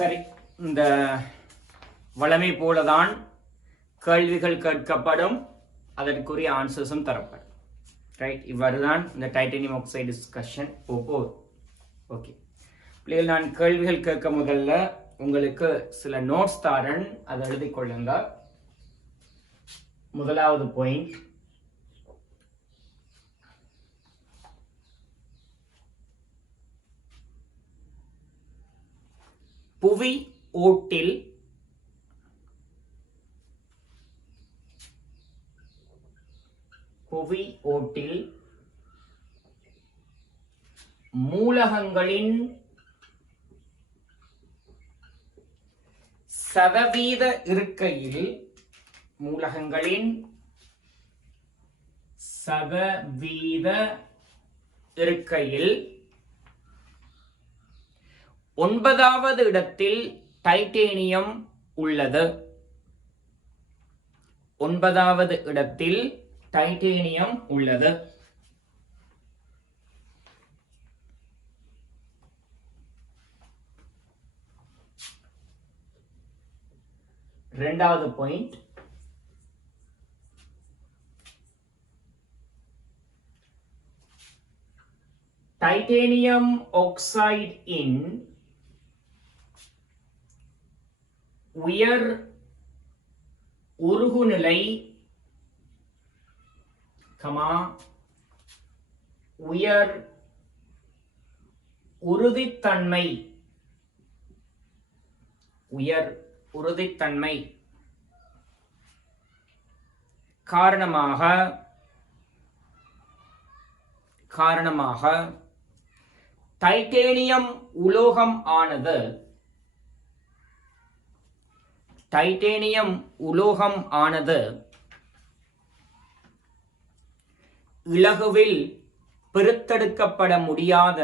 சரி, இந்த வளமை போலதான் கேள்விகள் கேட்கப்படும், அதற்குரிய ஆன்சர்ஸும் தரப்படும். ரைட், இவ்வாறுதான் இந்த டைட்டானியம் ஆக்சைடு டிஸ்கஷன் போகுது. ஓகே பிள்ளைகள், நான் கேள்விகள் கேட்க முதல்ல உங்களுக்கு சில நோட்ஸ் தாரன், அதை எழுதி கொள்ளுங்க. முதலாவது பாயிண்ட், புவி ஓட்டில் மூலகங்களின் சதவீத இருக்கையில் ஒன்பதாவது இடத்தில் டைட்டேனியம் உள்ளது. இரண்டாவது பாயிண்ட், டைட்டேனியம் ஆக்சைடு இன் உயர் உருகுநிலை, உயர் உறுதித்தன்மை காரணமாக டைட்டேனியம் உலோகம் ஆனது இலகுவில் பிரித்தெடுக்கப்பட முடியாத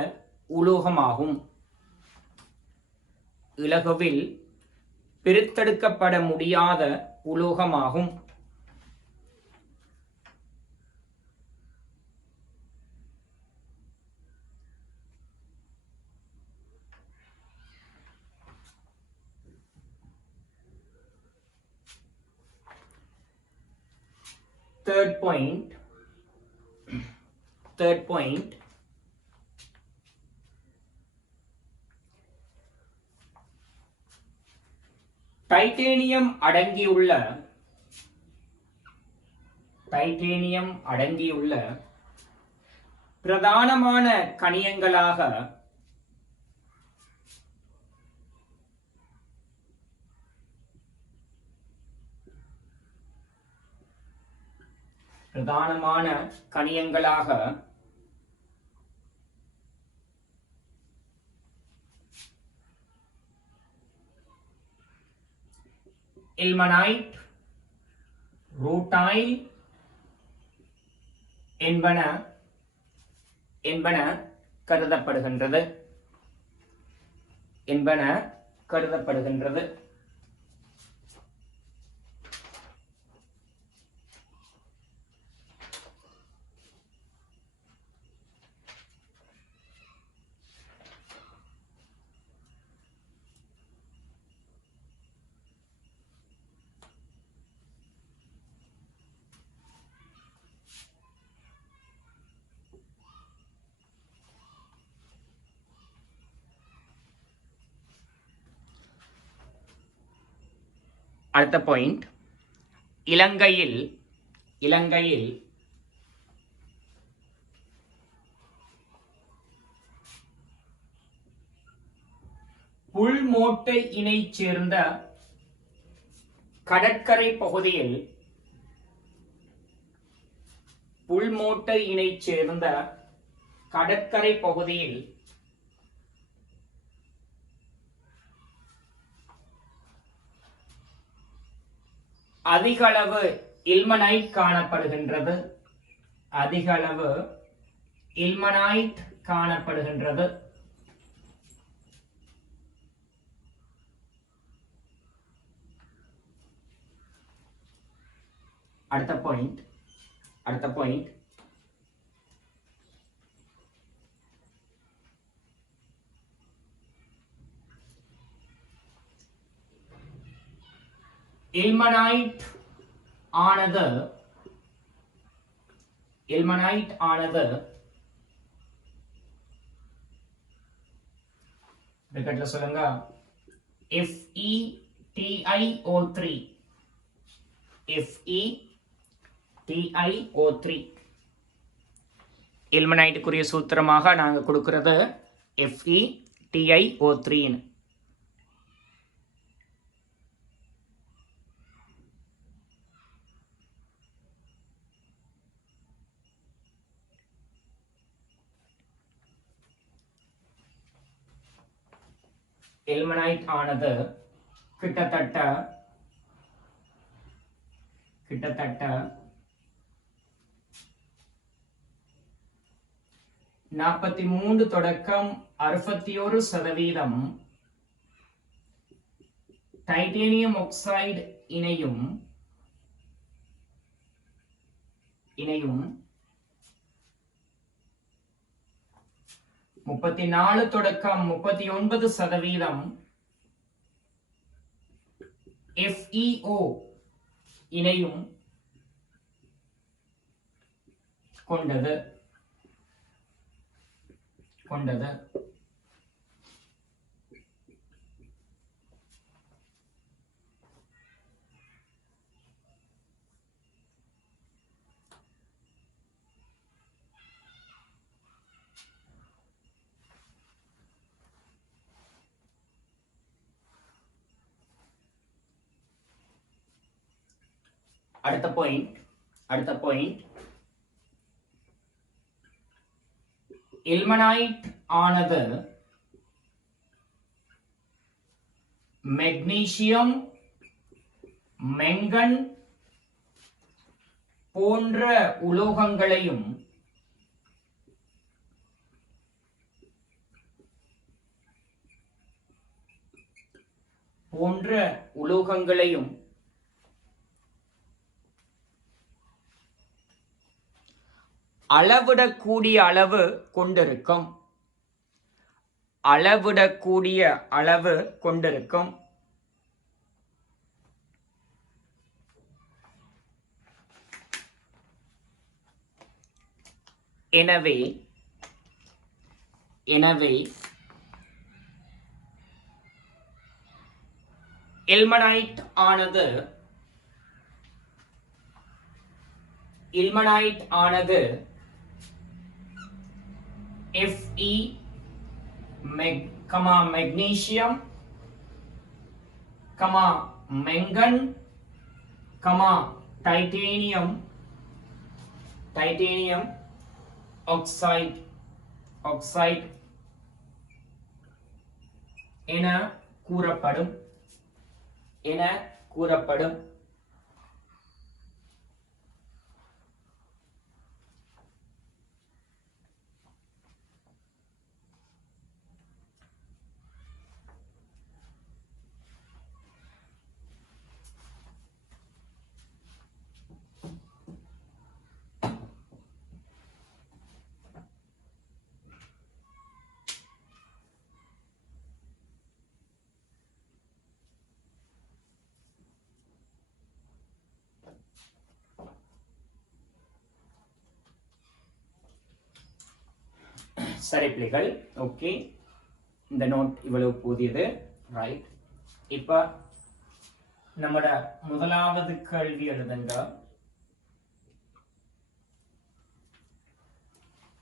உலோகமாகும். Third point, டைட்டேனியம் அடங்கியுள்ள பிரதானமான கனியங்களாக இல்மனைட், ரூட்டைல் என்பன கருதப்படுகின்றது. அடுத்த பாயிண்ட், இலங்கையில் புல்மோட்டை இனை சேர்ந்த கடற்கரை பகுதியில் அதிகளவு இல்மனைட் காணப்படுகின்றது. அடுத்த பாயிண்ட், ilmenite ஆனது பிராக்கெட்ல சொல்லுங்க FeTiO3 FeTiO3 ilmenite-க்குரிய சூத்திரமாக நாங்க கொடுக்கிறது FeTiO3 ன்னு. ilmenite ஆனது கிட்டத்தட்ட 43 தொடக்கம் 61% டைட்டேனியம் ஆக்சைடு இணையும் 34 தொடக்கம் 39% FeO இணையும் கொண்டது. அடுத்த பாயிண்ட் ilmenite ஆனது மெக்னீசியம், மெங்கன் போன்ற உலோகங்களையும் அளவிடக்கூடிய அளவு கொண்டிருக்கும். எனவே ilmenite ஆனது Fe மெக்னீசியம், மெங்கன், டைட்டேனியம் ஆக்சைடு என கூறப்படும். சரி பிள்ளைகள், ஓகே, இந்த நோட் இவ்வளவு போதியது. ரைட், இப்ப நம்மட முதலாவது கேள்வி எழுதுங்க.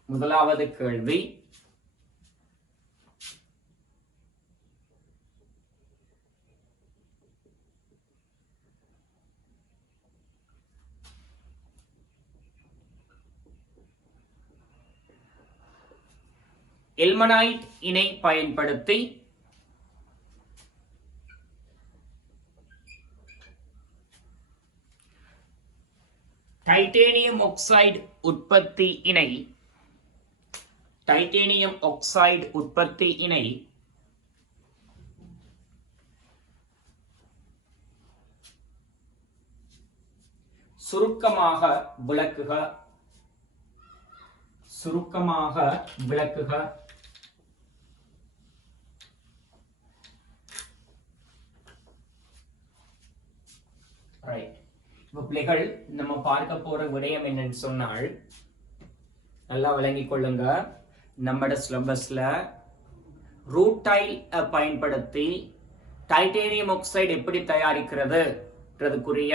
முதலாவது கேள்வி, ilmenite இணை பயன்படுத்தி டைட்டேனியம் ஆக்சைடு உற்பத்தி இணை சுருக்கமாக விளக்குக. பிள்ளைகள் நம்ம பார்க்க போற விடயம் என்னன்னு சொன்னால் நல்லா விளங்கிக் கொள்ளுங்க. நம்மட சிலபஸ்ல ரூடைல் பயன்படுத்தி டைட்டேனியம் ஆக்சைடு எப்படி தயாரிக்கிறதுக்குரிய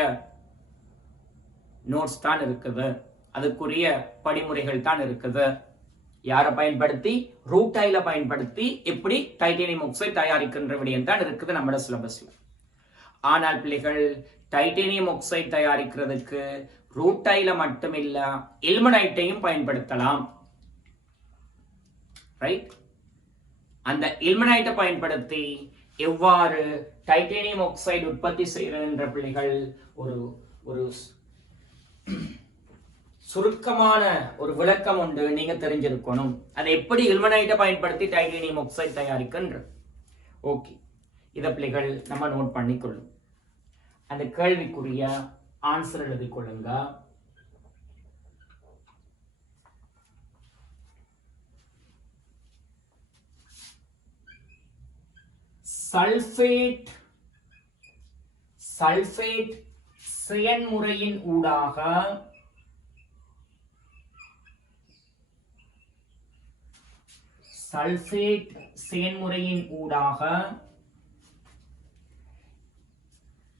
நோட்ஸ் தான் இருக்குது, அதுக்குரிய படிமுறைகள் தான் இருக்குது. யாரை பயன்படுத்தி? ரூடைல பயன்படுத்தி எப்படி டைட்டேனியம் ஆக்சைடு தயாரிக்கின்ற விடயம் தான் இருக்குது நம்மட சிலபஸ்ல. ஆனால் பிள்ளைகள் டைட்டேனியம் ஆக்சைடு தயாரிக்கிறதுக்கு ரூடைல மட்டுமில்ல இல்மனைட்டையும் பயன்படுத்தலாம். ரைட்? அந்த இல்மனைட்டை பயன்படுத்தி எவ்வாறு டைட்டேனியம் ஆக்சைடு உற்பத்தி செய்கின்ற பிள்ளைகள் ஒரு ஒரு சுருக்கமான ஒரு விளக்கம் உண்டு, நீங்க தெரிஞ்சிருக்கணும். அதை எப்படி இல்மனைட்டை பயன்படுத்தி டைட்டேனியம் ஆக்சைடு தயாரிக்கின்ற. ஓகே, இத பிள்ளைகள் நம்ம நோட் பண்ணிக்கொள்ளும். அந்த கேள்விக்குரிய ஆன்சர் எழுதிக் கொள்ளுங்க. சல்பேட் செயன்முறையின் ஊடாக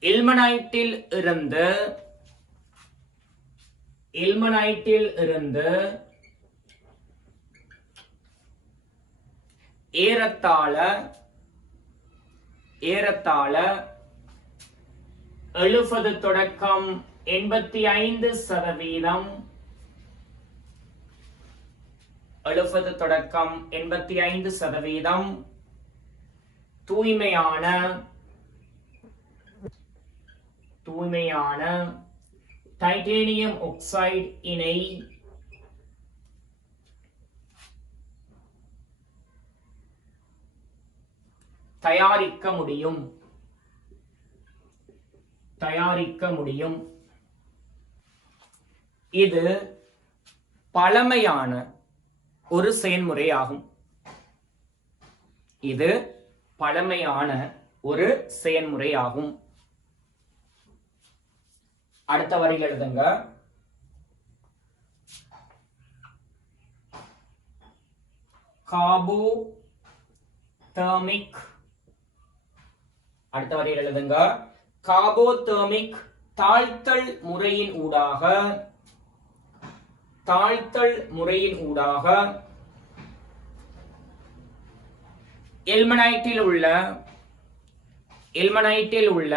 இல்மனைட்டில் இருந்து ஏறத்தாழ 70 தொடக்கம் 85% தூய்மையான டைட்டேனியம் ஆக்சைடு இணை தயாரிக்க முடியும். இது பழமையான ஒரு செயல்முறையாகும். அடுத்த வரியில் எழுதுங்க. கார்போதெர்மிக் தாழ்த்தல் முறையின் ஊடாக இல்மனைட்டில் உள்ள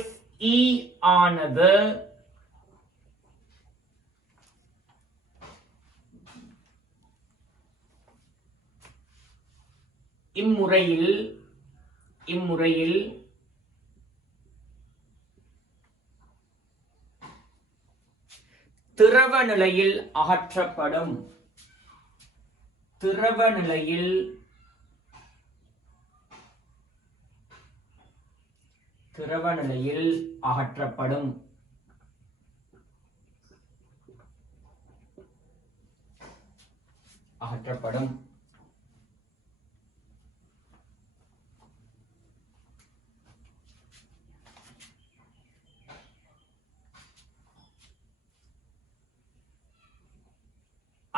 Fe ஆனது இம்முறையில் திரவ நிலையில் அகற்றப்படும்.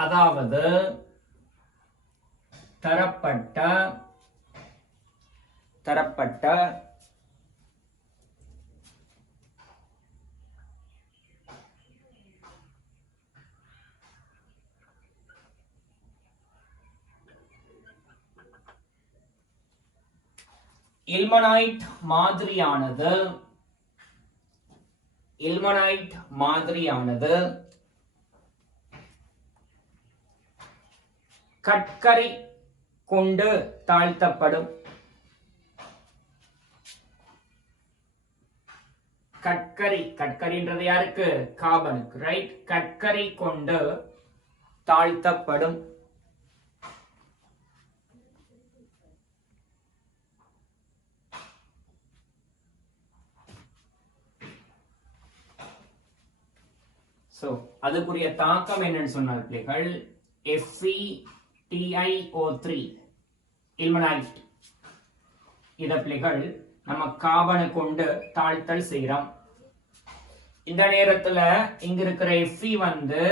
அதாவது தரப்பட்ட இல்மனைட் மாதிரியானது கட்கரி கொண்டு தாழ்த்தப்படும். கட்கரின்றது யாருக்கு? கார்பனுக்கு. ரைட்? கட்கரி கொண்டு தாழ்த்தப்படும். அதுக்குரிய தாக்கம் என்னன்னு சொன்னார் பிள்ளைகள், FeTiO3 இல்மனைட். இத பிள்ளைகள் நம்ம கார்பனை கொண்டு தாழ்த்தல் செய்யறோம். இந்த நேரத்துல இங்க இருக்கிற Fe வந்து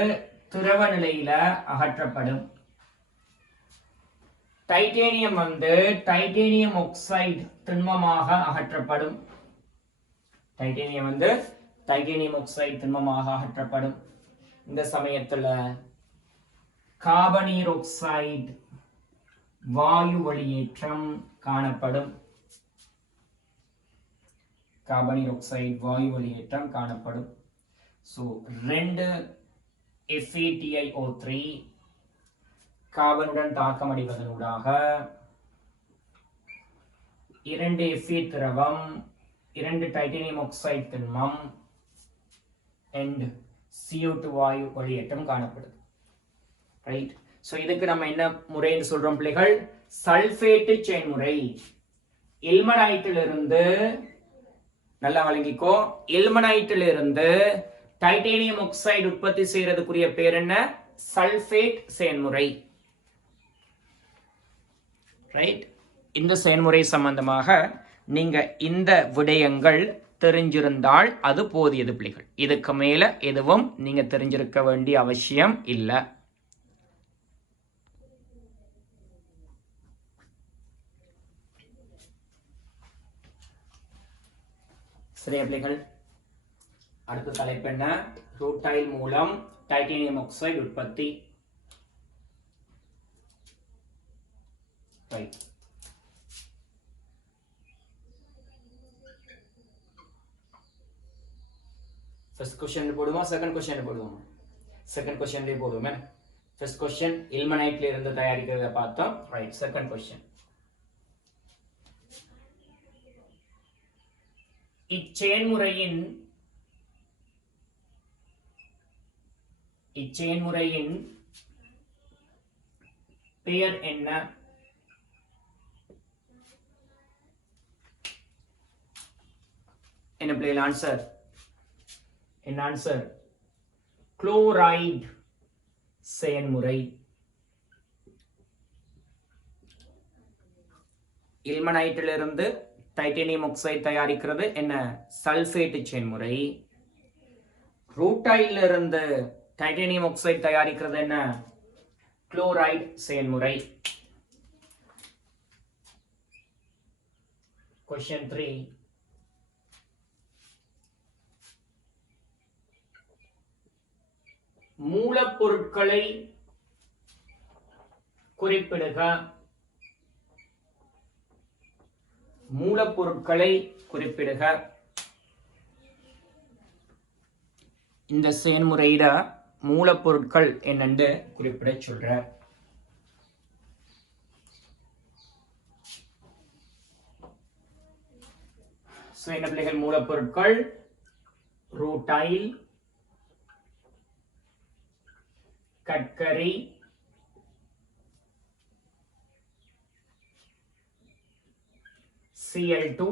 திரவ நிலையில அகற்றப்படும். டைட்டேனியம் வந்து டைட்டேனியம் ஆக்சைடு திண்மமாக அகற்றப்படும். டைட்டேனியம் வந்து டைட்டேனியம் ஆக்சைடு திண்மமாக அகற்றப்படும். இந்த சமயத்துல கார்பனீராக்சைடு வாயு வெளியேற்றம் காணப்படும். கார்பனீராக்சைடு வாயு வெளியேற்றம் காணப்படும். ஸோ 2 FeTiO3 கார்பனுடன் தாக்கமடைவதனூடாக 2 Fe திரவம், 2 டைட்டேனியம் ஆக்சைடு திண்மம் and CO2 வாயு வெளியேற்றம் காணப்படுது. ரைட். ஸோ இதுக்கு நம்ம என்ன முறைன்னு சொல்றோம் பிள்ளைகள்? சல்பேட்டு செயல்முறை. இல்மனைட்டிலிருந்து நல்லா வழங்கிக்கோ, இல்மனைட்டிலிருந்து டைட்டேனியம் ஆக்சைடு உற்பத்தி செய்யறதுக்குரிய பேர் என்ன? சல்பேட் செயல்முறை. ரைட். இந்த செயல்முறை சம்பந்தமாக நீங்க இந்த விடயங்கள் தெரிஞ்சிருந்தால் அது போதியது பிள்ளைகள். இதுக்கு மேல எதுவும் நீங்க தெரிஞ்சிருக்க வேண்டிய அவசியம் இல்லை. சரியா பிள்ளைகள்? அடுத்த தலைப்பு என்ன? ரூட்டைல் மூலம் டைட்டேனியம் ஆக்சைடு உற்பத்தி. ரைட். ஃபர்ஸ்ட் क्वेश्चन போடுவோமா செகண்ட் क्वेश्चन போடுவோமா? செகண்ட் क्वेश्चनலயே போடுவோமே. ஃபர்ஸ்ட் क्वेश्चन இல்மனைட்ல இருந்து தயாரிக்கிறத பார்த்தோம். ரைட். Second question. இச்செயல்முறையின் பெயர் என்ன? என்ன பிள்ளைகள் ஆன்சர்? என்ன ஆன்சர்? குளோரைடு செயல்முறை. இல்மனைட்டிலிருந்து டைட்டேனியம் ஆக்சைடு தயாரிக்கிறது என்ன? சல்பேட் செயல்முறை. ரூட்டைலிருந்து டைட்டேனியம் ஆக்சைடு தயாரிக்கிறது என்ன? குளோரைடு செயல்முறை. Question 3. மூலப்பொருட்களை குறிப்பிடுக. மூலப்பொருட்களை குறிப்பிடுக. இந்த செயல்முறையில மூலப்பொருட்கள் என்னென்று குறிப்பிட சொல்ற. என்ன பிள்ளைகள் மூலப்பொருட்கள்? Rutile, Gadkari, Cl2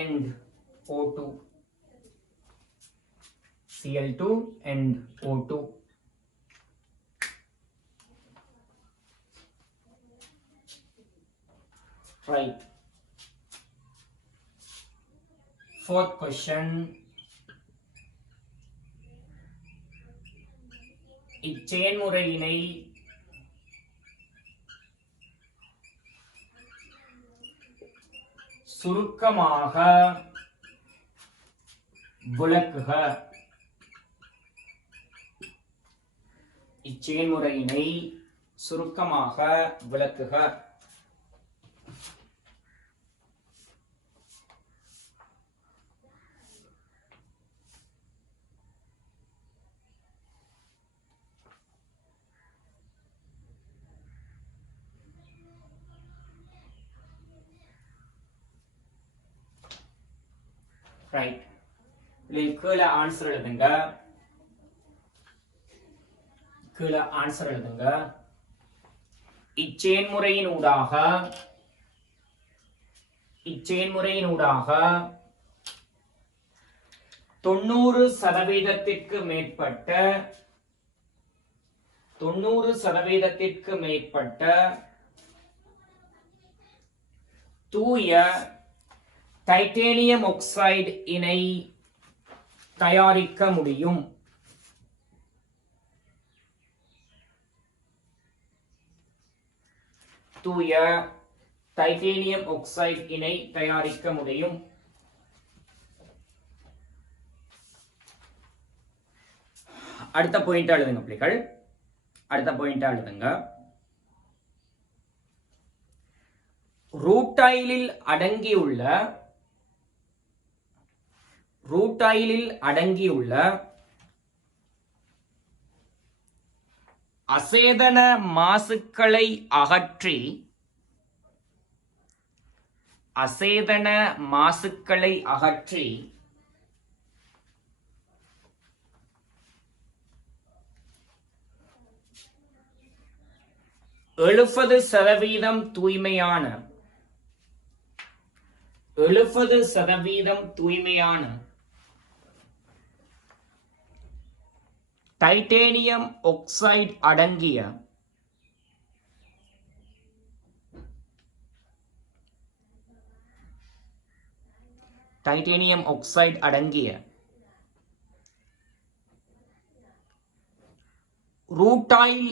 and O2. Cl2 and O2. Right. Fourth question. இச்செயல்முறையினை சுருக்கமாக விளக்குக. இச்செயல்முறையினை சுருக்கமாக விளக்குக. ரைட். கீழே ஆன்சர் எழுதுங்க. கீழே ஆன்சர் எழுதுங்க. இச்செயல்முறையினூடாக 90% மேற்பட்ட தூய டைட்டேனியம் ஆக்சைடு இணை தயாரிக்க முடியும்? தூய டைட்டேனியம் ஆக்சைடு இணை தயாரிக்க முடியும். அடுத்த பாயிண்ட் எழுதுங்க பிள்ளைகள். அடுத்த பாயிண்ட் எழுதுங்க. ரூட்டைலில் அடங்கியுள்ள அசேதன மாசுக்களை அகற்றி 70% தூய்மையான டைட்டேனியம் ஆக்சைடு அடங்கிய ரூட்டைல்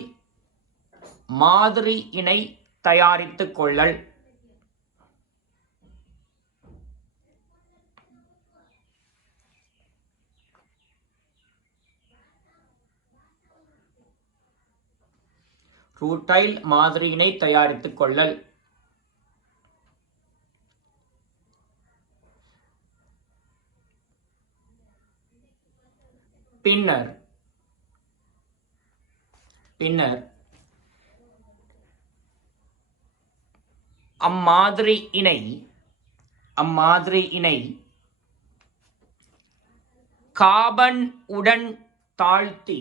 மாதிரி இணை தயாரித்துக் கொள்ளல். ரூட்டைல் மாதிரியினை தயாரித்துக் கொள்ளல். பின்னர் அம்மாதிரி இணை கார்பன் உடன் தாழ்த்தி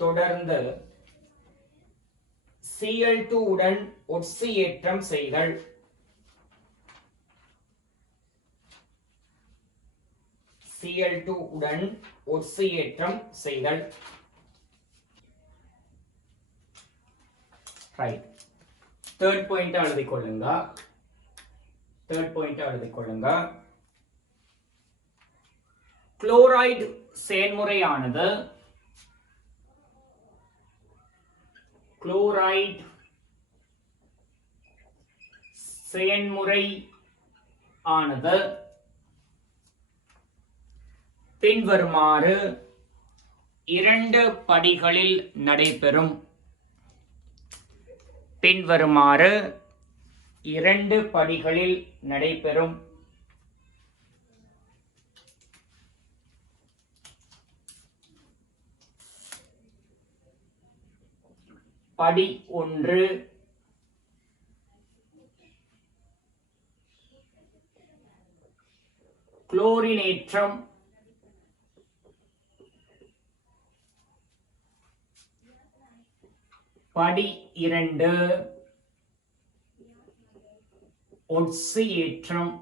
தொடர்ந்து Cl2 உடன் ஒட்சியேற்றம் செய்தல். Cl2 உடன் ஒட்சியேற்றம் செய்தல். ரைட். தேர்ட் பாயிண்ட் எழுதிக் கொள்ளுங்க. குளோரைடு செயல்முறையானது பின்வருமாறு 2 படிகளில் நடைபெறும். படி 1 குளோரினேற்றம். படி 2 ஒட்சியேற்றம்.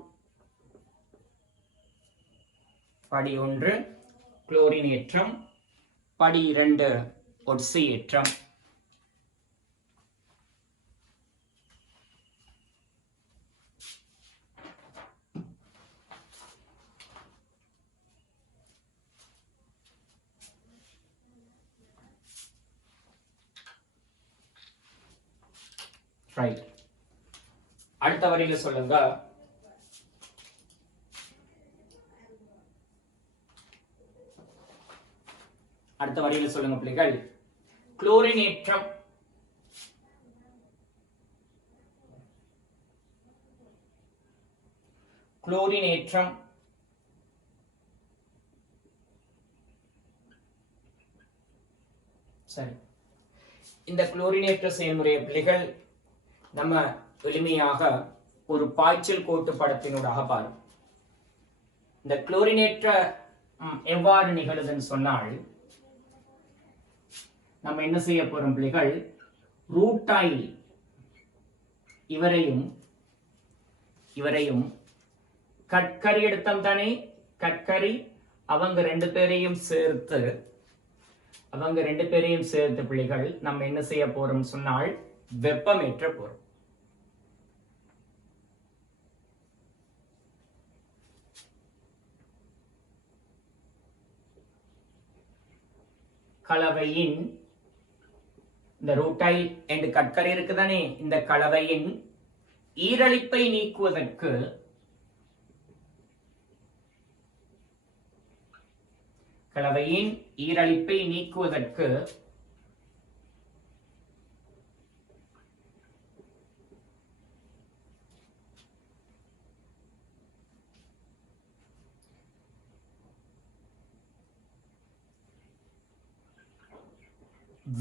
படி 1 குளோரினேற்றம். படி 2 ஒட்சியேற்றம். ரைட். அடுத்த வரியில சொல்லுங்க. பிள்ளைகள். குளோரினேற்றம். சரி. இந்த குளோரினேற்ற செயல்முறை பிள்ளைகள் நம்ம எளிமையாக ஒரு பாய்ச்சல் கோட்டு படத்தினூடாக பாருங்க. இந்த குளோரினேற்ற எவ்வாறு நிகழுதுன்னு சொன்னால், நம்ம என்ன செய்ய போறோம் பிள்ளைகள், ரூட்டைல் இவரையும் கட்கரி எடுத்தோம் தானே, கட்கரி அவங்க 2 பேரையும் சேர்த்து அவங்க ரெண்டு பேரையும் சேர்த்து பிள்ளைகள் நம்ம என்ன செய்ய போறோம் சொன்னால் வெப்பமேற்ற போறோம். கலவையின் இந்த ரூட்டைல் என்று கற்கரை இருக்குதானே, இந்த கலவையின் ஈரலிப்பை நீக்குவதற்கு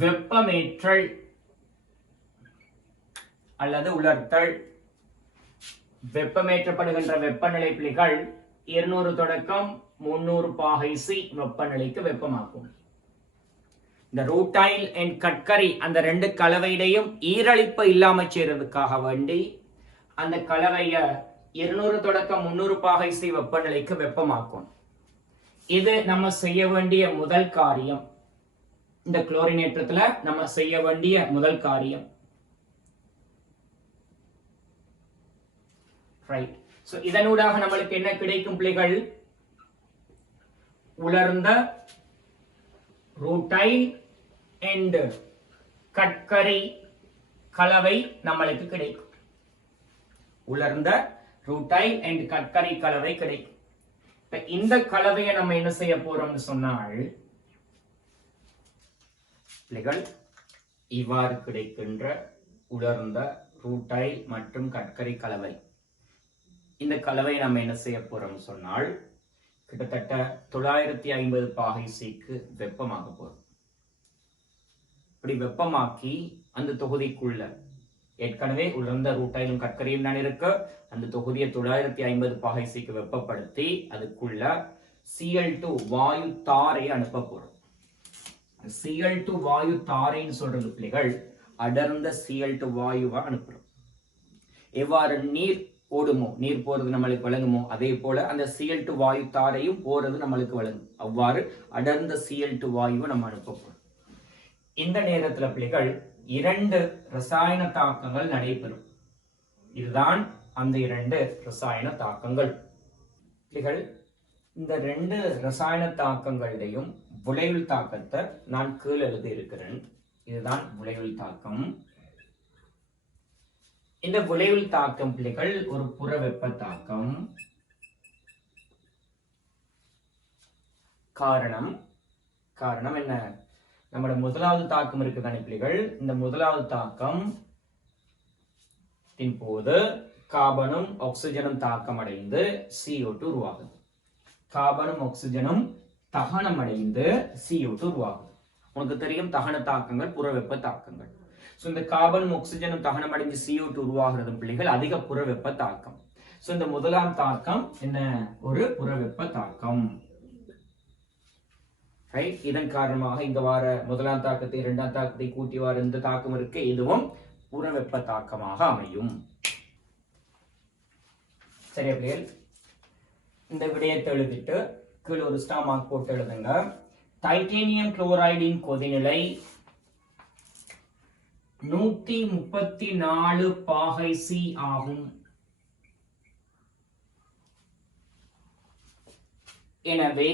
வெப்பமேற்றல் அல்லது உலர்த்தல். வெப்பமேற்றப்படுகின்ற வெப்பநிலை புள்ளிகள் 200 தொடக்கம் 300 பாகை சி வெப்பநிலைக்கு வெப்பமாக்கும். இந்த ரூட்டைல் அண்ட் கற்கரி அந்த ரெண்டு கலவையிடையும் ஈரலிப்பு இல்லாம செய்யறதுக்காக வேண்டி அந்த கலவைய 200 தொடக்கம் 300 பாகை சி வெப்பநிலைக்கு வெப்பமாக்கும். இது நம்ம செய்ய வேண்டிய முதல் காரியம். இந்த குளோரினேற்றத்துல நம்ம செய்ய வேண்டிய முதல் காரியம். ரைட். சோ இதனூடாக நம்மளுக்கு என்ன கிடைக்கும் பிள்ளைகள்? உலர்ந்த ரூட்டைல் அண்ட் கற்கரை கலவை நம்மளுக்கு கிடைக்கும். உலர்ந்த ரூட்டைல் அண்ட் கற்கரை கலவை கிடைக்கும். இந்த கலவையை நம்ம என்ன செய்ய போறோம்னு சொன்னால் இவ்வாறு கிடைக்கின்ற உலர்ந்த ரூட்டைல் மற்றும் கற்கரை கலவை, இந்த கலவையை நம்ம என்ன செய்ய போறோம் சொன்னால் கிட்டத்தட்ட 950 பாகை சிக்கு வெப்பமாக போறோம். இப்படி வெப்பமாக்கி அந்த தொகுதிக்குள்ள ஏற்கனவே உலர்ந்த ரூட்டைலும் கற்கரையும் தான் இருக்கு. அந்த தொகுதியை 950 பாகை சிக்கு வெப்பப்படுத்தி அதுக்குள்ள Cl2 வாயு தாரை அனுப்ப போறோம். Cl2 வாயு தாரைன்னு சொல்றது பிள்ளைகள் அடர்ந்த Cl2 வாயுவா அனுப்புறோம். எவ்வாறு நீர் ஓடுமோ, நீர் போறது நம்மளுக்கு வழங்குமோ, அதே போல அந்த Cl2 வாயு தாரையும் போறது நம்மளுக்கு வழங்கும். அவ்வாறு அடர்ந்த Cl2 வாயுவை நம்ம அனுப்ப போறோம். இந்த நேரத்துல பிள்ளைகள் 2 ரசாயன தாக்கங்கள் நடைபெறும். இதுதான் அந்த 2 ரசாயன தாக்கங்கள். பிள்ளைகள் இந்த 2 ரசாயன தாக்கங்களையும் விளைவில் தாக்கத்தை நான் கீழே எழுதி இருக்கிறேன். இதுதான் விளைவில் தாக்கம். இந்த விளைவில் தாக்கம் பிள்ளைகள் ஒரு புற வெப்ப தாக்கம். காரணம் என்ன? நம்மளோட முதலாவது தாக்கம் இருக்குதானே பிள்ளைகள், இந்த முதலாவது தாக்கம் போது கார்பனும் ஆக்சிஜனும் தாக்கம் அடைந்து CO2 உருவாகுது. கார்பனும் ஆக்சிஜனும் தகனம் அடைந்து CO2 உருவாகுது. உனக்கு தெரியும் தகன தாக்கங்கள் புற வெப்ப தாக்கங்கள். இந்த கார்பனும் ஆக்சிஜனும் தகனம் அடைந்து CO2 உருவாகிறது பிள்ளைகள் அதிக புற வெப்ப தாக்கம். இந்த முதலாம் தாக்கம் என்ன? ஒரு புற வெப்ப தாக்கம். இதன் காரணமாக இங்க வார முதலாம் தாக்கத்தை இரண்டாம் தாக்கத்தை கூட்டி வார இந்த தாக்கம் இருக்கு, இதுவும் புற வெப்ப தாக்கமாக அமையும். சரியா பிள்ளைகள்? இந்த விடயத்தை எழுதிட்டு கீழே ஒரு ஸ்டார் மார்க் போட்டு எழுதுங்க. டைட்டேனியம் குளோரைடின் கொதிநிலை 134 பாகை சி ஆகும். எனவே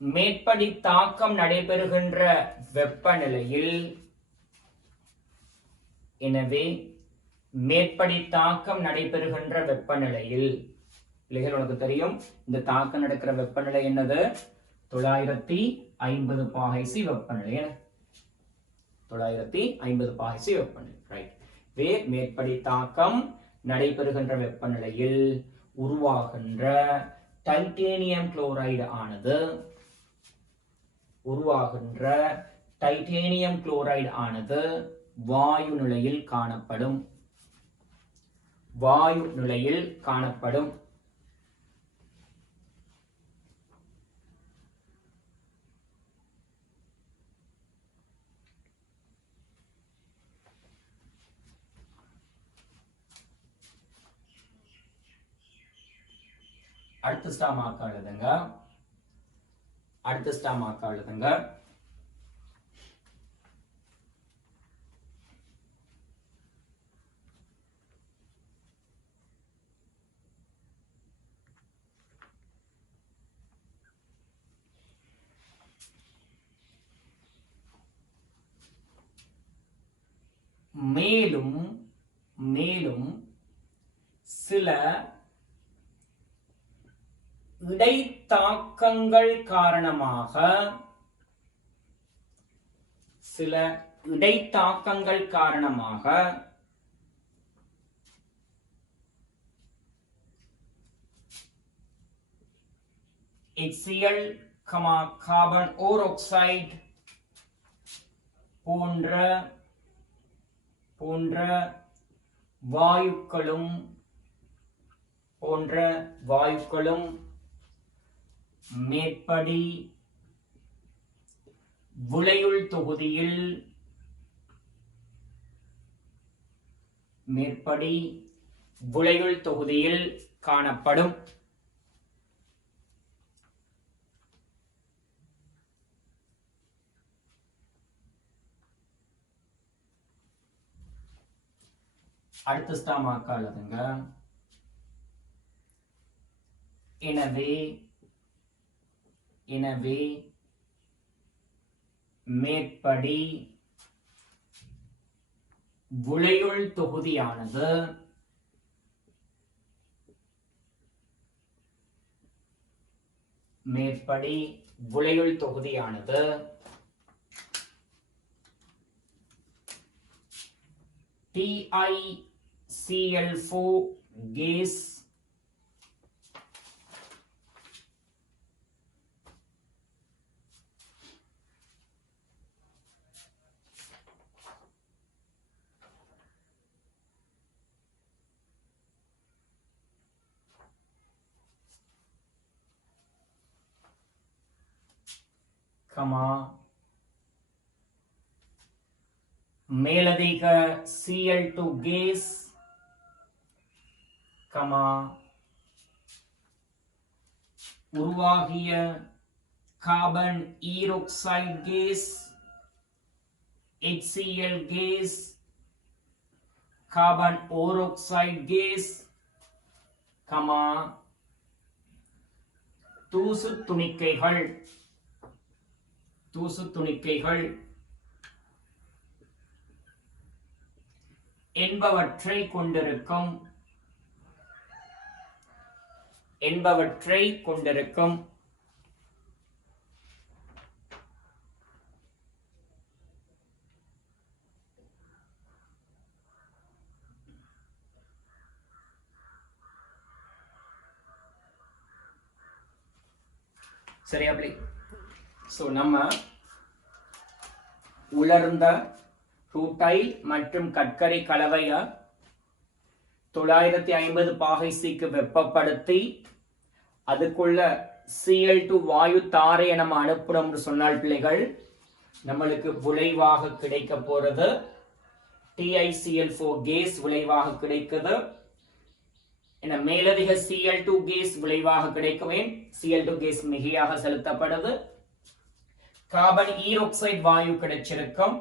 மேற்படி தாக்கம் நடைபெறுகின்ற வெப்பநிலையில் உனக்கு தெரியும் இந்த தாக்கம் நடக்கிற வெப்பநிலை என்னது? 950 பாகை சி வெப்பநிலை. 950 பாகை சி வெப்பநிலை. ரைட். மேற்படி தாக்கம் நடைபெறுகின்ற வெப்பநிலையில் உருவாகின்ற டைட்டேனியம் குளோரைடு ஆனது வாயு நிலையில் காணப்படும். அடுத்த ஸ்டாமாக்க எழுதுங்க. அடுத்த ஸ்டாமாக்கா எழுதுங்க. மேலும் மேலும் சில இடைத்தாக்கங்கள் காரணமாக HCl, கார்பன் ஓராக்சைடு போன்ற வாயுக்களும் மேற்படி விளையுள் தொகுதியில் காணப்படும். அடுத்த ஸ்டாமாக்கா எழுதுங்க. எனவே மேற்படி விளையுள் தொகுதியானது TiCl4 கேஸ் மேலதிக Cl2 கேஸ் உருவாகிய கார்பன் ஈராக்சைடு கேஸ், HCl கேஸ், கார்பன் ஓராக்சைடு கேஸ், தூசு துணிக்கைகள் என்பவற்றை கொண்டிருக்கும். சரியா பிள்ளை? சோ நம்ம உலர்ந்த ரூட்டைல் மற்றும் கற்கரை கலவைய 950 பாகை சிக்கு வெப்பப்படுத்தி அதுக்குள்ள Cl2 வாயு தாரையை நம்ம அனுப்புறோம்னு சொன்னால் பிள்ளைகள், நம்மளுக்கு விளைவாக கிடைக்க போறது TiCl4 கேஸ் விளைவாக கிடைக்குது. என மேலதிக Cl2 கேஸ் விளைவாக கிடைக்குவேன். Cl2 case மிகையாக செலுத்தப்படுது. கார்பன் ஈராக்சைடு வாயு கிடைச்சிருக்கும்.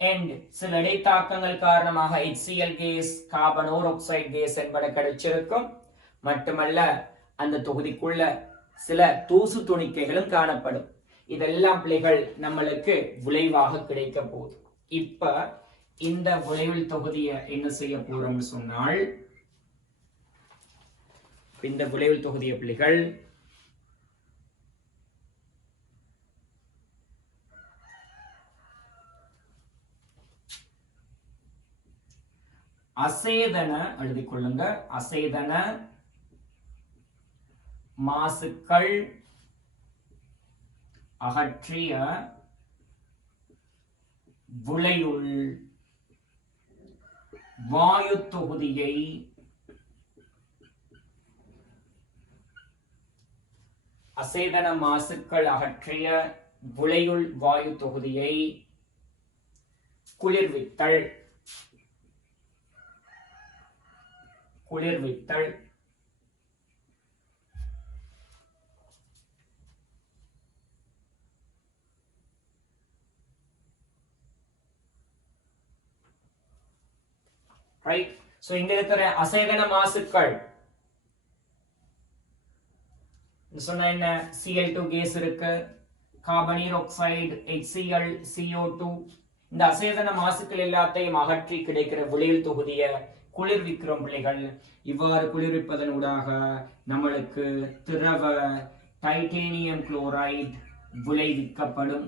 and சில இடைத்தாக்கங்கள் காரணமாக HCl கேஸ், கார்பன் ஓராக்சைடு கேஸ் என்பன கிடைச்சிருக்கும். மட்டுமல்ல, அந்த தொகுதிக்குள்ள சில தூசு துணிக்கைகளும் காணப்படும். இதெல்லாம் பிள்ளைகள் நம்மளுக்கு விளைவாக கிடைக்க போகுது. இப்ப இந்த விளைவில் தொகுதியை என்ன செய்ய போறோம்னு சொன்னால், இந்த விளைவில் தொகுதிய பிள்ளைகள் அசேதன எழுதிக் கொள்ளுங்க. அசேதன மாசுக்கள் அகற்றிய விளையுள் வாயு தொகுதியை அசேதன மாசுக்கள் அகற்றிய விளையுள் வாயு தொகுதியை குளிர்வித்தல் ரைட். சோ இங்க இருக்கிற அசேதன மாசுக்கள் சொன்ன என்ன, Cl2 கேஸ் இருக்கு, கார்பனீர் ஆக்சைடு, HCl, CO2. இந்த அசேதன மாசுக்கள் எல்லாத்தையும் அகற்றி கிடைக்கிற விளைவில் தொகுதியை குளிர்விக்கிறோம் பிள்ளைகள். இவ்வாறு குளிர்விப்பதன் ஊடாக நம்மளுக்கு திரவ டைட்டேனியம் குளோரைடு விளைவிக்கப்படும்.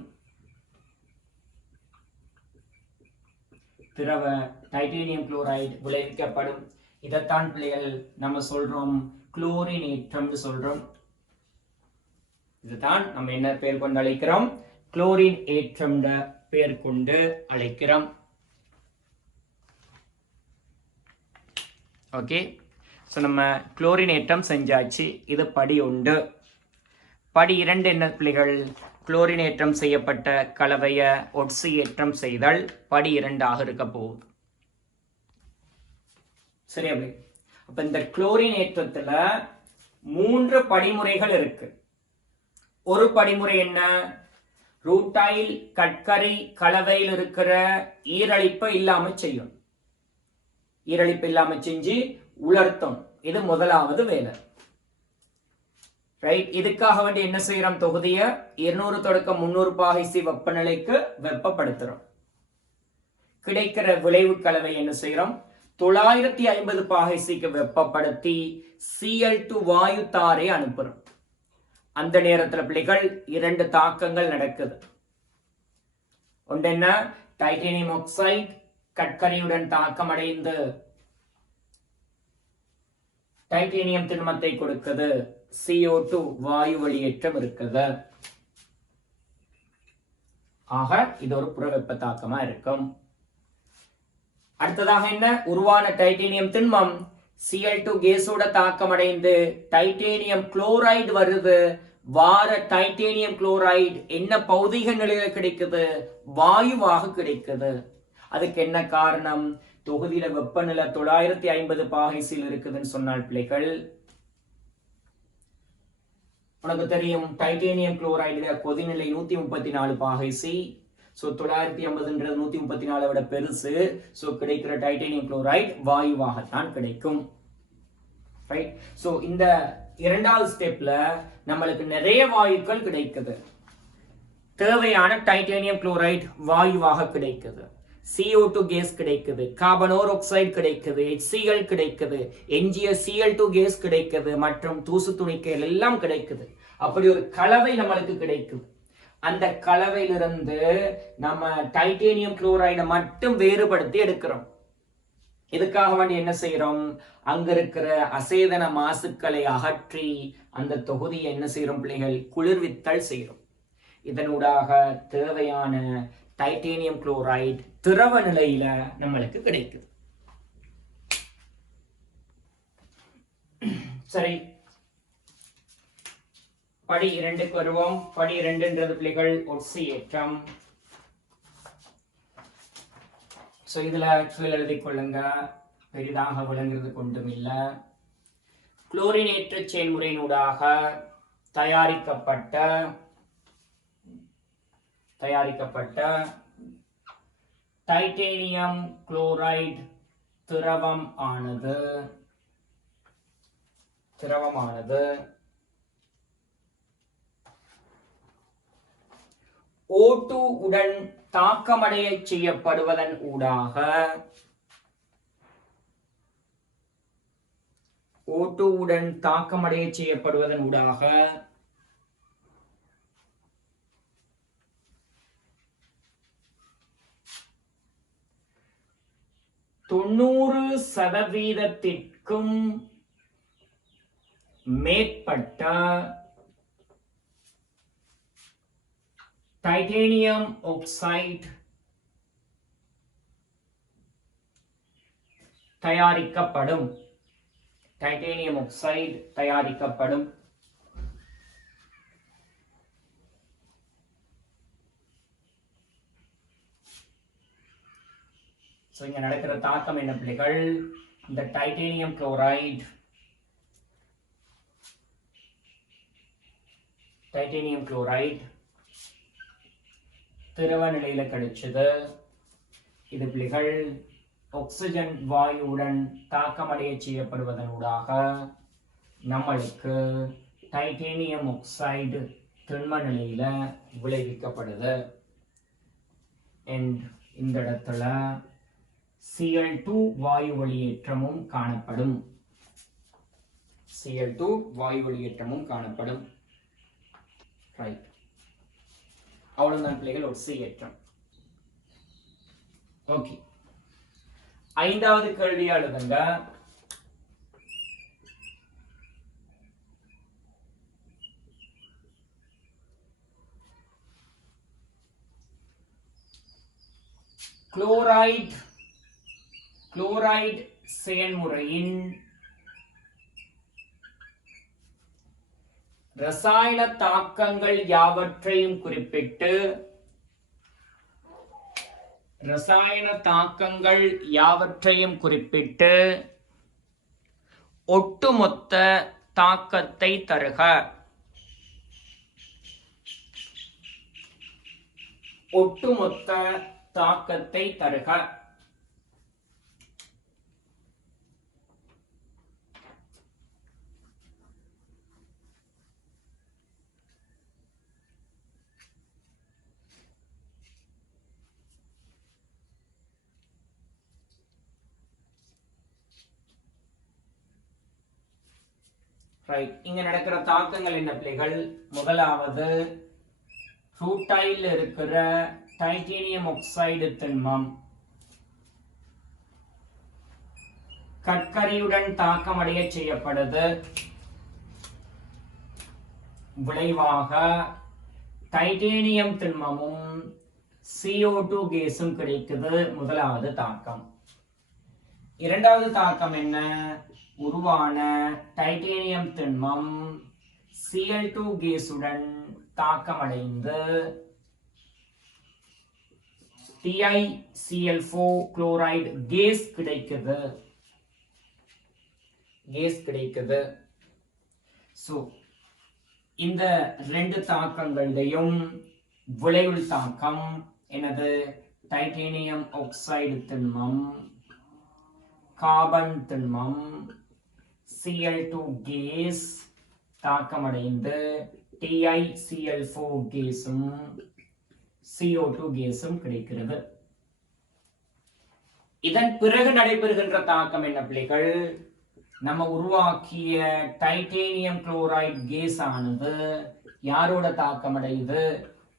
திரவ டைட்டேனியம் குளோரைடு விளைவிக்கப்படும். இதைத்தான் பிள்ளைகள் நம்ம சொல்றோம் குளோரினேற்றம் சொல்றோம். இதுதான் நம்ம என்ன பெயர் கொண்டு அழைக்கிறோம், குளோரின் ஏற்றம் பெயர் கொண்டு அழைக்கிறோம். ஓகே. ஸோ நம்ம குளோரின் ஏற்றம் செஞ்சாச்சு. இது படி 1. படி 2 என்ன பிள்ளைகள், குளோரின் ஏற்றம் செய்யப்பட்ட கலவையை ஒட்சி ஏற்றம் செய்தல் படி 2 இருக்க போகுது. சரி அப்படி. அப்ப இந்த குளோரின் ஏற்றத்துல 3 படிமுறைகள் இருக்கு. ஒரு படிமுறை என்ன, ரூட்டைல் கட்கரி கலவையில் இருக்கிற ஈரழிப்பை இல்லாம செய்யும். ஈரழிப்பு இல்லாம செஞ்சு உலர்த்தும். இது முதலாவது வேலை. ரைட். இதுக்காக வேண்டி என்ன செய்யறோம், தொகுதியை 200 தொடக்கம் 300 பாகை வெப்பநிலைக்கு வெப்பப்படுத்துறோம். கிடைக்கிற விளைவு கலவை என்ன செய்யறோம், 950 பாகை வெப்பப்படுத்தி Cl2 வாயு தாரை அனுப்புறோம். அந்த நேரத்தில் பிள்ளைகள் 2 தாக்கங்கள் நடக்குது. ஒன்று என்ன, டைட்டேனியம் ஆக்சைடு கட்கரியுடன் தாக்கம் அடைந்து டைட்டேனியம் திண்மத்தை கொடுக்குது. CO2 வாயு வெளியேற்றம் இருக்குது. ஆக இது ஒரு புற வெப்ப தாக்கமா இருக்கும். அடுத்ததாக என்ன, உருவான டைட்டேனியம் திண்மம் Cl2 கேஸோட தாக்கம் அடைந்து டைட்டேனியம் குளோரைடு வருது. வார டைட்டேனியம் குளோரைடு என்ன பௌதிக நிலையில கிடைக்குது, வாயுவாக கிடைக்குது. அதுக்கு என்ன காரணம், தொகுதியில வெப்பநிலை 950 பாகைசில் இருக்குதுன்னு சொன்னால் பிள்ளைகள், உனக்கு தெரியும் டைட்டேனியம் குளோரைடுல கொதிநிலை 134 பாகைசி. சோ 950 134 விட பெருசு. சோ கிடைக்கிற டைட்டேனியம் குளோரைடு வாயுவாகத்தான் கிடைக்கும். ரைட். சோ இந்த இரண்டாவது ஸ்டெப்ல நம்மளுக்கு நிறைய வாயுக்கள் கிடைக்குது. தேவையான டைட்டேனியம் குளோரைடு வாயுவாக கிடைக்குது. CO2 கேஸ் கிடைக்குது, கார்பனோர் ஆக்சைடு கிடைக்குது, HCl கிடைக்குது, எஞ்சிய Cl2 கேஸ் கிடைக்குது, மற்றும் தூசு துணிக்கைகள் எல்லாம் கிடைக்குது. அப்படி ஒரு கலவை நம்மளுக்கு கிடைக்குது. அந்த கலவையிலிருந்து நம்ம டைட்டேனியம் குளோரைடை மட்டும் வேறுபடுத்தி எடுக்கிறோம். இதுக்காக வேண்டி என்ன செய்யறோம், அங்க இருக்கிற அசேதன மாசுக்களை அகற்றி அந்த தொகுதியை என்ன செய்யறோம் பிள்ளைகள், குளிர்வித்தல் செய்யறோம். இதனூடாக தேவையான டைட்டேனியம் குளோரைடு திரவ நிலையில நம்மளுக்கு கிடைக்குது. சரி, படி 2க்கு வருவோம். படி 2ன்றது பிள்ளைகள் ஒட்சி ஏற்றம். சோ இதுல கீழ் எழுதிக் கொள்ளுங்க, பெரிதாக விளங்குறது கொண்டும் இல்ல. குளோரின் ஏற்ற செயல்முறையினூடாக தயாரிக்கப்பட்ட டைட்டேனியம் குளோரைடு திரவமானது O2 உடன் தாக்கமடைய செய்யப்படுவதன் ஊடாக O2 உடன் தாக்கமடைய செய்யப்படுவதன் ஊடாக 90% மேற்பட்ட டைட்டேனியம் ஆக்சைடு தயாரிக்கப்படும். சோ இங்க நடக்கிற தாக்கம் என்ன பிள்ளைகள், இந்த டைட்டேனியம் குளோரைடு திரவ நிலையில கிடைச்சது. இது பிள்ளைகள் ஆக்சிஜன் வாயுவுடன் தாக்கமடைய செய்யப்படுவதனூடாக நம்மளுக்கு டைட்டேனியம் ஆக்சைடு திண்ம நிலையில விளைவிக்கப்படுது. இந்த இடத்துல Cl2 வாயு வெளியேற்றமும் காணப்படும். Cl2 வாயு வெளியேற்றமும் காணப்படும். ரைட், அவ்வளவுதான் பிள்ளைகள் ஒட்சியேற்றம். ஓகே, ஐந்தாவது கேள்வியா எழுதுங்க. குளோரைடு செயல்முறையின் ரசாயன தாக்கங்கள் யாவற்றையும் குறிப்பிட்டு ஒட்டுமொத்த தாக்கத்தை தருக. ஒட்டுமொத்த தாக்கத்தை தருக. இங்க நடக்கிற தாக்கங்கள் என்ன பிள்ளைகள்? முதலாவது, ரூட்டைல் இருக்கிற டைட்டேனியம் ஆக்சைடு திண்மம் கற்கரியுடன் தாக்கமடைய செய்யப்படுது. விளைவாக டைட்டேனியம் திண்மமும் CO2 கேஸும் கிடைக்குது. முதலாவது தாக்கம். இரண்டாவது தாக்கம் என்ன? உருவான டைட்டேனியம் திண்மம் Cl2 கேஸுடன் தாக்கமடைந்து TiCl4 குளோரைடு கேஸ் கிடைக்குது. சோ இந்த ரெண்டு தாக்கங்களையும் விளைவு தாக்கம் எனது டைட்டேனியம் ஆக்சைடு திண்மம் கார்பன் திண்மம் Cl2 கேஸ் தாக்கமடைந்து TiCl4 கேஸும் CO2 கேஸும் கிடைக்கிறது. இதன் பிறகு நடைபெறுகின்ற தாக்கம் என்ன பிள்ளைகள்? நம்ம உருவாக்கிய டைட்டேனியம் குளோரைடு கேஸ் ஆனது யாரோட தாக்கமடையுது?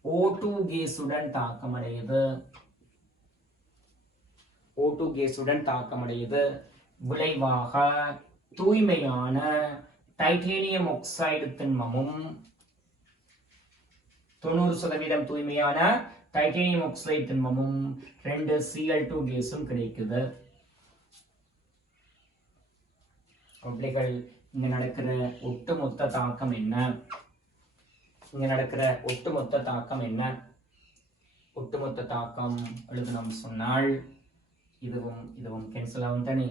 O2 கேஸுடன் தாக்கமடையுது. O2 கேஸுடன் தாக்கமடையுது. விளைவாக தூய்மையான டைட்டேனியம் ஆக்சைடு திண்மமும் 90% தூய்மையான டைட்டேனியம் ஆக்சைடு திண்மமும் 2 Cl2 கேஸும் கிடைக்குது. இங்க நடக்கிற ஒட்டுமொத்த தாக்கம் என்ன? ஒட்டுமொத்த தாக்கம் எழுதணும் சொன்னால் இதுவும் கேன்சல் ஆகும் தானே.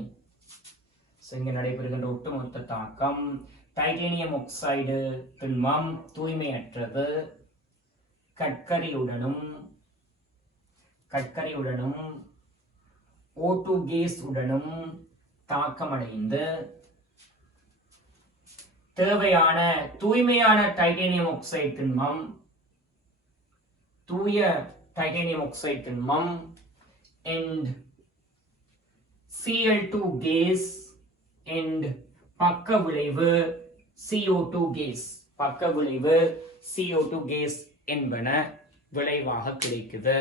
இங்க நடைபெறுகின்ற ஒட்டுமொத்த தாக்கம் டைட்டேனியம் ஆக்சைடு திண்மம் தூய்மையற்றது கற்கரியுடனும் O2 கேஸ் உடனும் தாக்கமடைந்து தேவையான தூய்மையான டைட்டேனியம் ஆக்சைடு திண்மம் and Cl2 கேஸ் and பக்க விளைவு CO2 கேஸ் என்பன விளைவாக கிடைக்குது.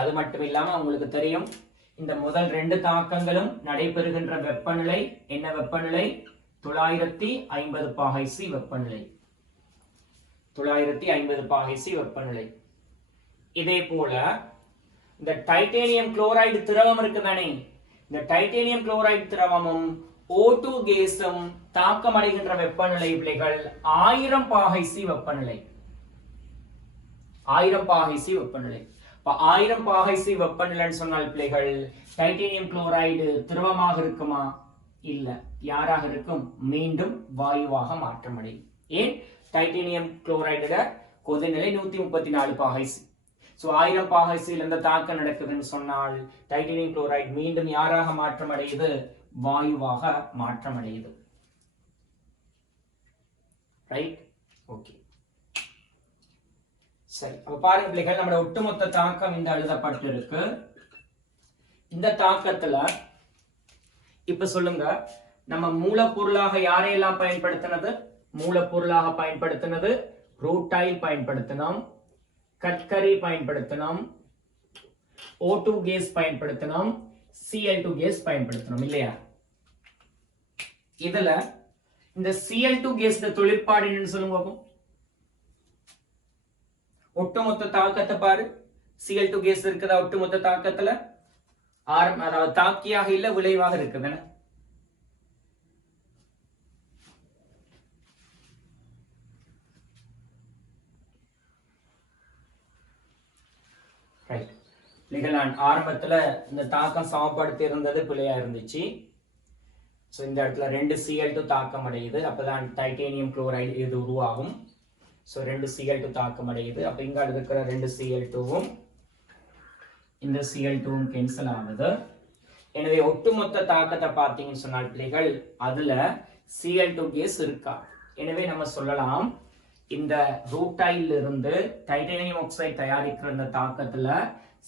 அது மட்டும் இல்லாம உங்களுக்கு தெரியும், இந்த முதல் ரெண்டு தாக்கங்களும் நடைபெறுகின்ற வெப்பநிலை என்ன வெப்பநிலை? 950 பாகை சி வெப்பநிலை. 950 பாகை சி வெப்பநிலை. இதே போல இந்த டைட்டேனியம் குளோரைடு திரவம் இருக்குதானே, இந்த டைட்டேனியம் குளோரைடு திரவமும் O2 கேஸும் தாக்கம் அடைகின்ற வெப்பநிலை பிள்ளைகள் 1000 பாகை சி வெப்பநிலை. 1000 பாகை சி வெப்பநிலை. 1000 பாகை சி வெப்பநிலைன்னு சொன்னால் பிள்ளைகள் டைட்டேனியம் குளோரைடு திரவமாக இருக்குமா? இல்ல. யாராக இருக்கும்? மீண்டும் வாயுவாக மாற்றமடையும். ஏன்? டைட்டேனியம் குளோரைடோட கொதிநிலை 134 பாகை சி. ஸோ 1000 பாகை சியில் இந்த தாக்கம் நடக்குதுன்னு சொன்னால் டைட்டேனியம் குளோரைடு மீண்டும் யாராக மாற்றமடையுது? வாயுவாக மாற்றமடையுது. ரைட்? ஓகே, சரி. அப்ப பாருங்க பிள்ளைகள், நம்மளோட ஒட்டுமொத்த தாக்கம் இந்த எழுதப்பட்டு இருக்கு. இந்த தாக்கத்துல இப்ப சொல்லுங்க, நம்ம மூலப்பொருளாக யாரையெல்லாம் பயன்படுத்தினது? மூலப்பொருளாக பயன்படுத்தினது ரூட்டைல் பயன்படுத்தினோம், கட்கரி பயன்படுத்தினோம், O2 கேஸ் பயன்படுத்தினோம், Cl2 கேஸ் பயன்படுத்தினோம் இல்லையா? இதுல இந்த Cl2 கேஸ் தொழிற்பாடு என்னன்னு சொல்லுங்க பாப்போம். ஒட்டுமொத்த தாக்கத்தை பாரு. Cl2 கேஸ் இருக்குதா ஒட்டுமொத்த தாக்கத்துல? அதாவது தாக்கியாக இல்ல விளைவாக இருக்குதுன்னு. நான் ஆரம்பத்துல இந்த தாக்கம் சமப்படுத்தி இருந்தது பிழையா இருந்துச்சு. ஸோ இந்த இடத்துல 2 Cl2 தாக்கம் அடையுது, அப்பதான் டைட்டேனியம் குளோரைடு இது உருவாகும். ஸோ 2 Cl2 தாக்கம் அடையுது. அப்ப இங்க இருக்கிற 2 Cl2வும் இந்த Cl2வும் கேன்சல் ஆகுது. எனவே ஒட்டுமொத்த தாக்கத்தை பார்த்தீங்கன்னு சொன்னால் பிள்ளைகள், அதுல Cl2 கேஸ் இருக்கா. எனவே நம்ம சொல்லலாம், இந்த ரூட்டைல் இருந்து டைட்டேனியம் ஆக்சைடு தயாரிக்கிற இந்த தாக்கத்துல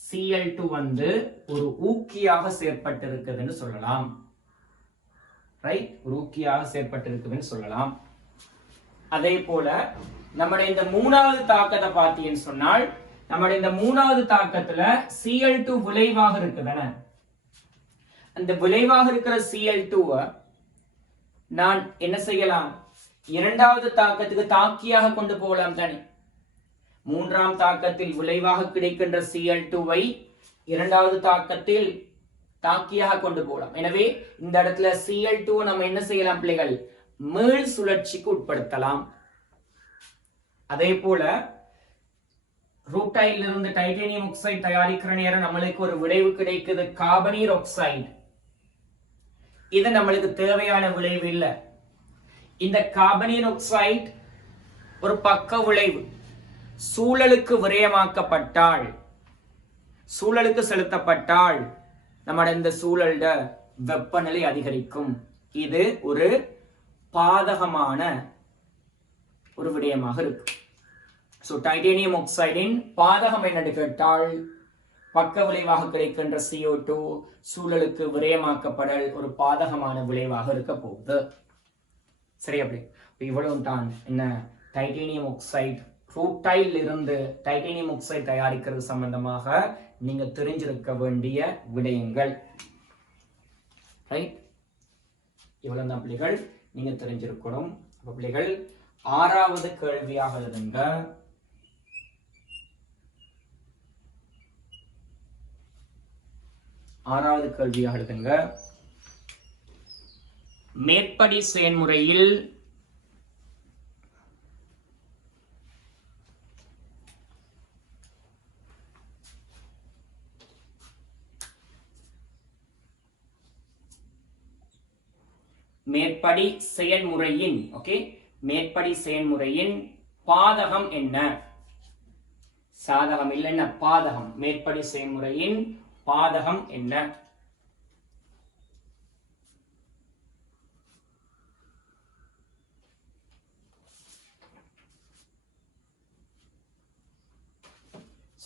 Cl2 வந்து ஒரு ஊக்கியாக செயற்பட்டிருக்குதுன்னு சொல்லலாம். ரைட்? ஒரு ஊக்கியாக செயற்பட்டிருக்குதுன்னு சொல்லலாம். அதே போல நம்முடைய இந்த மூணாவது தாக்கத்தை பார்த்தீங்கன்னு சொன்னால், நம்முடைய இந்த மூணாவது தாக்கத்துல Cl2 விளைவாக இருக்குதானே. அந்த விளைவாக இருக்கிற Cl2 நான் என்ன செய்யலாம்? இரண்டாவது தாக்கத்துக்கு தாக்கியாக கொண்டு போகலாம் தானே. மூன்றாம் தாக்கத்தில் விளைவாக கிடைக்கின்ற Cl2வை இரண்டாவது தாக்கத்தில் தாக்கியாக கொண்டு போகலாம். எனவே இந்த இடத்துல Cl2 நம்ம என்ன செய்யலாம் பிள்ளைகள்? மீள் சுழற்சிக்கு உட்படுத்தலாம். அதே போல ரூட்டைல் இருந்து டைட்டேனியம் ஆக்சைடு தயாரிக்கிற நேரம் நம்மளுக்கு ஒரு விளைவு கிடைக்குது, கார்பனீர் ஆக்சைடு. இது நம்மளுக்கு தேவையான விளைவு இல்லை. இந்த கார்பனீர் ஆக்சைடு ஒரு பக்க விளைவு. சூழலுக்கு விரயமாக்கப்பட்டால், சூழலுக்கு செலுத்தப்பட்டால் நம்ம இந்த சூழல்ட வெப்பநிலை அதிகரிக்கும். இது ஒரு பாதகமான ஒரு விடயமாக இருக்கு. ஸோ டைட்டேனியம் ஆக்சைடின் பாதகம் என்னன்னு கேட்டால், பக்க விளைவாக கிடைக்கின்ற CO2 சூழலுக்கு விரயமாக்கப்படல் ஒரு பாதகமான விளைவாக இருக்க போகுது. சரி, அப்படி இவ்வளவு தான் என்ன டைட்டேனியம் ஆக்சைடு ரூட்டைல் இருந்து டைட்டேனியம் ஆக்சைடு தயாரிக்கிறது சம்பந்தமாக நீங்க தெரிஞ்சிருக்க வேண்டிய விடயங்கள். ரைட்? இவ்வளவு தான் பிள்ளைகள் நீங்க தெரிஞ்சிருக்கணும். பிள்ளைகள் ஆறாவது கேள்வியாக எழுதுங்க. ஆறாவது கேள்வியாக எழுதுங்க. மேற்படி செயல்முறையில் மேற்படி செயல்முறையின் மேற்படி செயல்முறையின் பாதகம் என்ன? சாதகம் இல்லைன்னா பாதகம். மேற்படி செயல்முறையின் பாதகம் என்ன?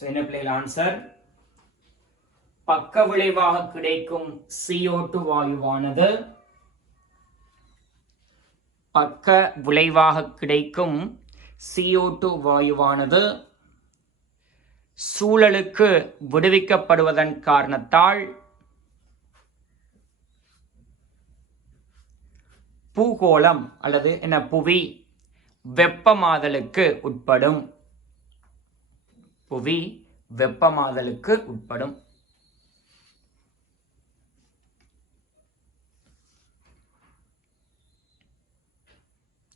என்ன பிள்ளைகள் ஆன்சர்? பக்க விளைவாக கிடைக்கும் CO2 வாயுவானது பக்க விளைவாக கிடைக்கும் CO2 வாயுவானது சூழலுக்கு விடுவிக்கப்படுவதன் காரணத்தால் பூகோளம் அல்லது என்ன புவி வெப்பமாதலுக்கு உட்படும். புவி வெப்பமாதலுக்கு உட்படும்.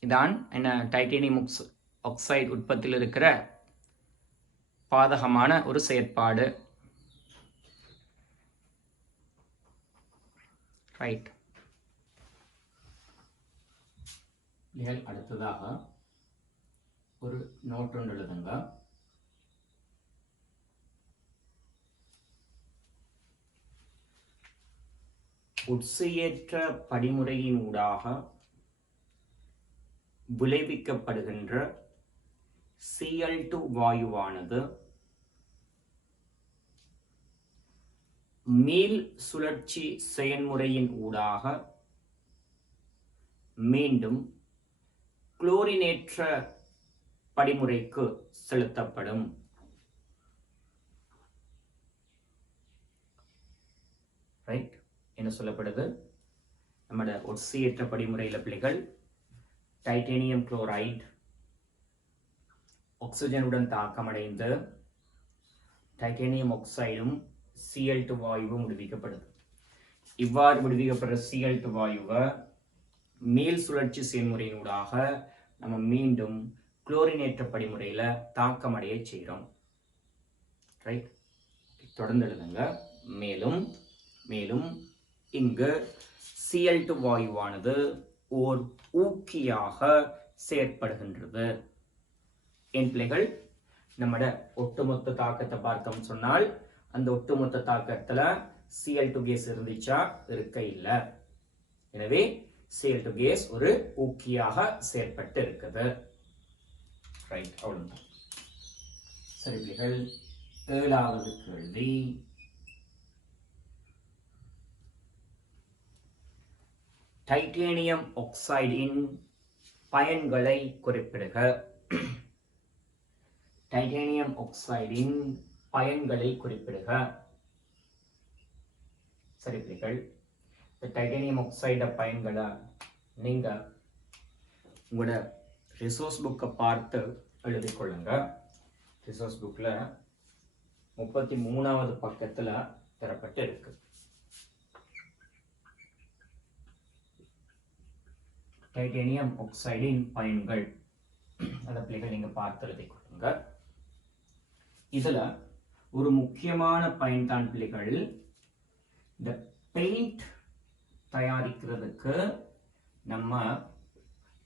இதான் என்ன டைட்டேனியம் ஆக்சைடு உற்பத்தியில் இருக்கிற பாதகமான ஒரு செயற்பாடு. ரைட்? அடுத்ததாக ஒரு நோட் ஒன்று எழுதுங்க. உட்செயற்ற படிமுறையின் ஊடாக விளைவிக்கப்படுகின்ற Cl2 வாயுவானது மீள் சுழற்சி செயல்முறையின் ஊடாக மீண்டும் குளோரினேற்ற படிமுறைக்கு செலுத்தப்படும். ரைட், என்ன சொல்லப்படுது? நம்மட ஒட்சியற்ற படிமுறையில் பிள்ளைகள் டைட்டேனியம் குளோரைடு ஆக்சிஜனுடன் தாக்கமடைந்து டைட்டேனியம் ஆக்சைடும் Cl2 வாயுவும் விடுவிக்கப்படுது. இவ்வாறு விடுவிக்கப்படுற Cl2 வாயுவை மேல் சுழற்சி செயல்முறையினூடாக நம்ம மீண்டும் குளோரினேற்ற படிமுறையில் தாக்கமடைய செய்கிறோம். ரைட், தொடர்ந்து எழுதுங்க. மேலும் இங்கு Cl2 வாயுவானது ஓர் ஊக்கியாக செயற்படுகின்றது. என் பிள்ளைகள், நம்மட ஒட்டுமொத்த தாக்கத்தை பார்த்தோம் சொன்னால் அந்த ஒட்டுமொத்த தாக்கத்துல Cl2 கேஸ் இருந்துச்சா? இருக்க இல்லை. எனவே Cl2 கேஸ் ஒரு ஊக்கியாக செயற்பட்டு இருக்குது. ரைட், அவ்வளவுதான். சரி பிள்ளைகள், 7வது கேள்வி. டைட்டேனியம் ஆக்சைடின் பயன்களை குறிப்பிடுக. டைட்டேனியம் ஆக்சைடின் பயன்களை குறிப்பிடுக. சரி பிள்ளைகள், டைட்டேனியம் ஆக்சைட பயன்களை நீங்க உங்களோட ரிசோர்ஸ் புக்கை பார்த்து எழுதிக் கொள்ளுங்க. ரிசோர்ஸ் புக்ல 33வது பக்கத்துல தரப்பட்டு இருக்கு. டைட்டேனியம் ஆக்சைடின் பயன்கள் அதை பிள்ளைகள் நீங்க பார்த்து எழுதிக் கொள்ளுங்க. இதுல ஒரு முக்கியமான பயன் தான் பிள்ளைகள், இந்த பெயிண்ட் தயாரிக்கிறதுக்கு நம்ம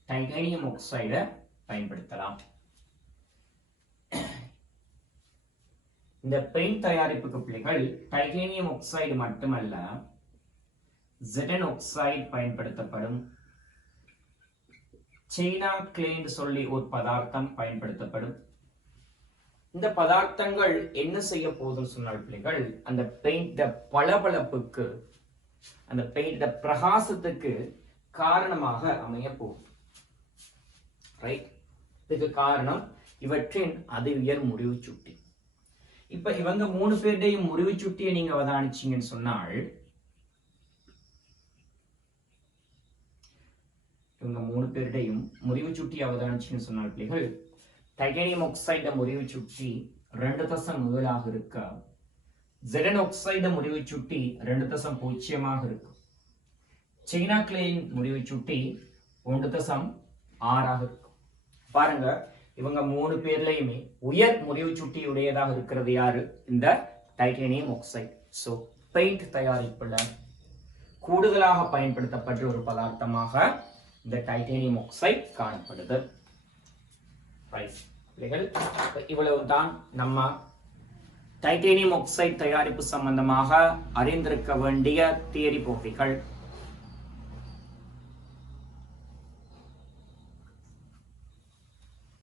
டைட்டேனியம் ஆக்சைடை பயன்படுத்தலாம். இந்த பெயிண்ட் தயாரிப்புக்கு பிள்ளைகள் டைட்டேனியம் ஆக்சைடு மட்டுமல்ல, ஜெடன் ஆக்சைடு பயன்படுத்தப்படும். சைனா கிளேன்னு சொல்லி ஒரு பதார்த்தம் பயன்படுத்தப்படும். இந்த பதார்த்தங்கள் என்ன செய்ய போகுதுன்னு சொன்னால் பிள்ளைகள், அந்த பெயிண்ட் பளபளப்புக்கு, அந்த பெயிண்ட் பிரகாசத்துக்கு காரணமாக அமைய போகும். ரைட், இதுக்கு காரணம் இவற்றின் அதி உயர் முறிவு சுட்டி. இப்ப இவங்க 3 பேருடையும் முறிவு சுட்டியை நீங்க அவதானிச்சீங்கன்னு சொன்னால், இவங்க 3 பேருடையும் முறிவு சுட்டி அவதானிச்சீங்கன்னு சொன்னால் பிள்ளைகள், டைட்டேனியம் ஆக்சைட முறிவு சுட்டி 2.7 இருக்க, ஜெடன் ஆக்சைட முறிவு சுட்டி 2.0 இருக்கு. சைனா கிளேயின் முறிவு சுட்டி 1.6 இருக்கு. பாருங்க, இவங்க 3 பேர்லயுமே உயர் முறிவு சுட்டி உடையதாக இருக்கிறது யாரு? இந்த டைட்டேனியம் ஆக்சைடு. சோ பெயிண்ட் தயாரிப்புல கூடுதலாக பயன்படுத்தப்பட்ட ஒரு பதார்த்தமாக இந்த டைட்டேனியம் ஆக்சைடு காணப்படுது. இவ்வளவுதான் நம்ம டைட்டேனியம் ஆக்சைடு தயாரிப்பு சம்பந்தமாக அறிந்திருக்க வேண்டிய தியரி பகுதிகள்.